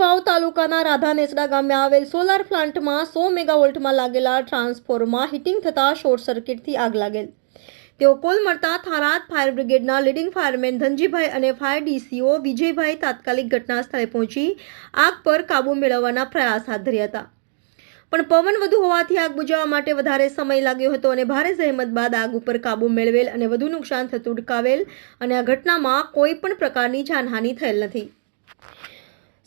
તાલુકાના રાધા નેસડા ગામે આવેલ સોલાર પ્લાન્ટમાં સો મેગાવોલ્ટમાં લાગેલા ટ્રાન્સફોર્મમાં હીટિંગ થતાં શોર્ટ સર્કિટથી આગ લાગેલ. તેઓ કોલ મળતા થારાદ ફાયર બ્રિગેડના લીડિંગ ફાયરમેન ધનજીભાઈ અને ફાયર ડીસીઓ વિજયભાઈ તાત્કાલિક ઘટના સ્થળે પહોંચી આગ પર કાબૂ મેળવવાના પ્રયાસ હાથ ધર્યા હતા. પણ પવન વધુ હોવાથી આગ બુજાવવા માટે વધારે સમય લાગ્યો હતો અને ભારે જહેમત બાદ આગ ઉપર કાબૂ મેળવેલ અને વધુ નુકસાન થતું અટકાવેલ અને આ ઘટનામાં કોઈ પણ પ્રકારની જાનહાનિ થયેલ નથી.